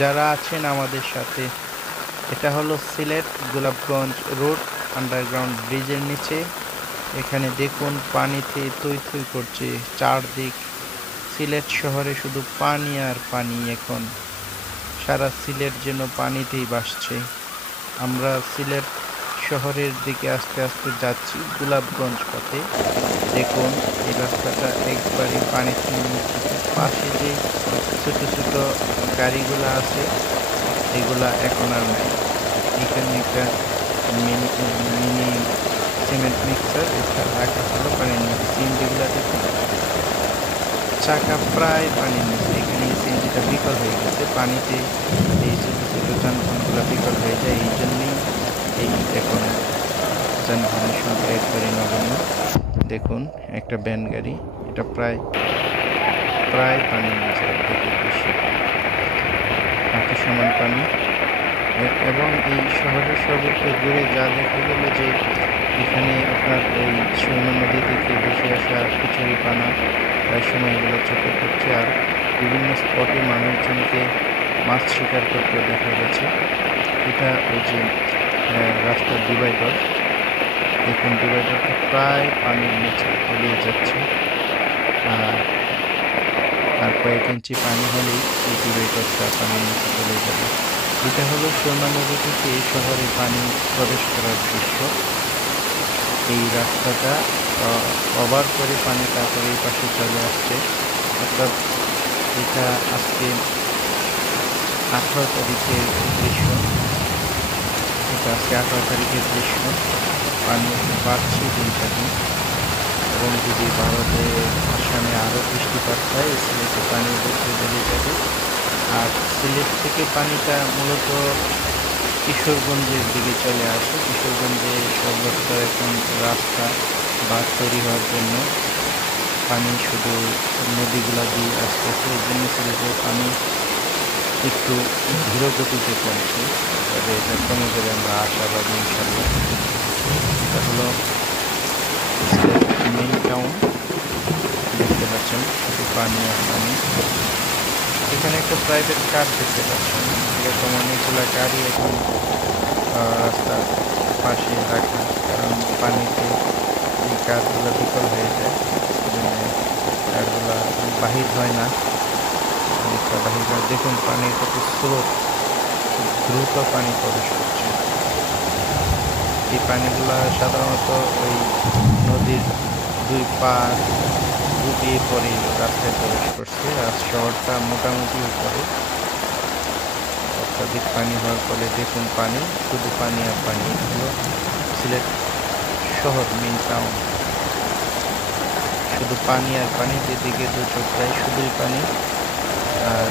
যারা আছেন আমাদের সাথে। এটা হলো সিলেট গোলাপগঞ্জ রোড, আন্ডারগ্রাউন্ড ব্রিজের নিচে। এখানে দেখুন পানিতে থই থই করছে চারদিক। সিলেট শহরে শুধু পানি আর পানি। এখন সারা সিলেট যেন পানিতেই ভাসছে। আমরা সিলেট শহরের দিকে আস্তে আস্তে যাচ্ছি গোলাপগঞ্জ পথে। দেখুন এই রাস্তাটা একবারে পানিতে নিমজ্জিত। পাশে যে ছোট ছোট গাড়িগুলা আছে এগুলা এখন আর নাই। এখানে একটা মিনি মিনি সিমেন্ট মিক্সার এটা রাখা হলো পানির নিচে। সিএনজিগুলা দেখুন চাকা প্রায় পানির নিচে। এখানে সিএনজিটা বিকল হয়ে গেছে পানিতে। এই ছোট ছোট যানবাহনগুলো বিকল হয়ে যায়, এই জন্যেই এই এখন যানবাহনের সংখ্যা একবারে নগণ্য। দেখুন একটা ভ্যান গাড়ি, এটা প্রায় প্রায় পানির নিচে, অর্ধেকের বেশি, হাঁটু সমান পানি। এবং এই শহরের সর্বত্র ঘুরে যা দেখা গেল যে এখানে আপনার এই সুরমা নদী থেকে ভেসে আসা খিচুড়ি পানা প্রায় সময় এগুলো চোখে পড়ছে। আর বিভিন্ন স্পটে মানুষজনকে মাছ শিকার করতেও দেখা গেছে। এটা ওই যে রাস্তার ডিভাইডার, দেখুন ডিভাইডারটা প্রায় পানির নিচে তলিয়ে যাচ্ছে। আর কয়েক ইঞ্চি পানি হলেই এই ডিভাইডারটা পানির নিচে চলে যাবে। এটা হলো সুরমা নদী থেকে শহরে পানি প্রবেশ করার দৃশ্য। এই রাস্তাটা ওভার করে পানি তারপরে এই পাশে চলে আসছে। অর্থাৎ এটা আজকে 18 তারিখের দৃশ্য। এটা আজকে 18 তারিখের দৃশ্য। পানি বাড়ছে দিনটা দিন, এবং যদি ভারতে আসামে আরও বৃষ্টিপাত হয় সিলেটে পানি উপরে বেড়ে যাবে। আর সিলেট থেকে পানিটা মূলত কিশোরগঞ্জের দিকে চলে আসে। কিশোরগঞ্জে সর্বত্র এখন রাস্তা বাঁধ তৈরি হওয়ার জন্য পানি শুধু নদীগুলা দিয়ে আসতেছে। এই জন্য সিলেটের পানি একটু ধীর গতিতে কমছে, তবে এটা কমে যাবে আমরা আশাবাদী ইনশাল্লাহ। এটা হলো সিলেট মেইন টাউন, দেখতে পাচ্ছেন শুধু পানি আর পানি। এখানে একটা প্রাইভেট কার দেখতে পাচ্ছেন, এরকম অনেকগুলো গাড়ি এখন রাস্তার পাশে রাখা, কারণ পানিতে এই কারগুলো বিকল হয়ে যায়, সেজন্য কারগুলো বাহির হয় না, অনেকটা বাহির হয়। দেখুন পানির কত স্রোত, খুব দ্রুত পানি প্রবেশ করছে। এই পানিগুলা সাধারণত ওই নদীর দুই পার ডুবিয়ে পরে রাস্তায় প্রবেশ করছে। আর শহরটা মোটামুটি উপরে, অত্যাধিক পানি হওয়ার ফলে দেখুন পানি, শুধু পানি আর পানি। হলো সিলেট শহর মেইন টাউন, শুধু পানি আর পানি, যেদিকে দু চোখ যায় শুধুই পানি। আর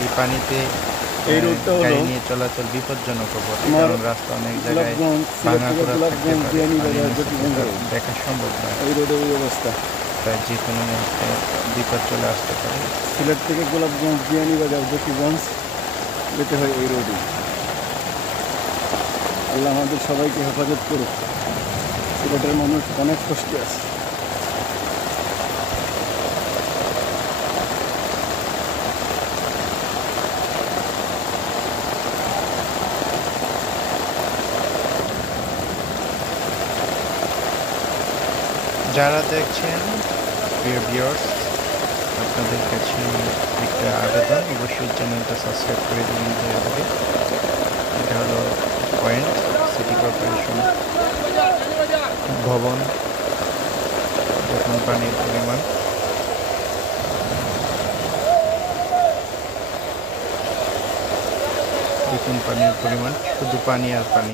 এই পানিতে গাড়ি নিয়ে চলাচল বিপজ্জনক বটে, কারণ রাস্তা অনেক জায়গায় ভাঙাচোরা থাকতে পারে, পানির নিচে দেখা সম্ভব নয়। এই রোডের এই অবস্থা, প্রায় যে কোনো মুহূর্তে বিপদ চলে আসতে পারে। সিলেট থেকে গোলাপগঞ্জ, বিয়ানীবাজার, জকিগঞ্জ যেতে হয় এই রোডে। আল্লাহ আমাদের সবাইকে হেফাজত করুক। সিলেটের মানুষ অনেক কষ্টে আছে। যারা দেখছেন প্রিয় ভিউয়ার্স, আপনাদের কাছে একটা আবেদন, অবশ্যই চ্যানেলটা সাবস্ক্রাইব করে দেবেন দয়া করে। এটা হলো পয়েন্ট সিটি কর্পোরেশন ভবন। দেখুন পানির পরিমাণ, দেখুন পানির পরিমাণ, শুধু পানি আর পানি।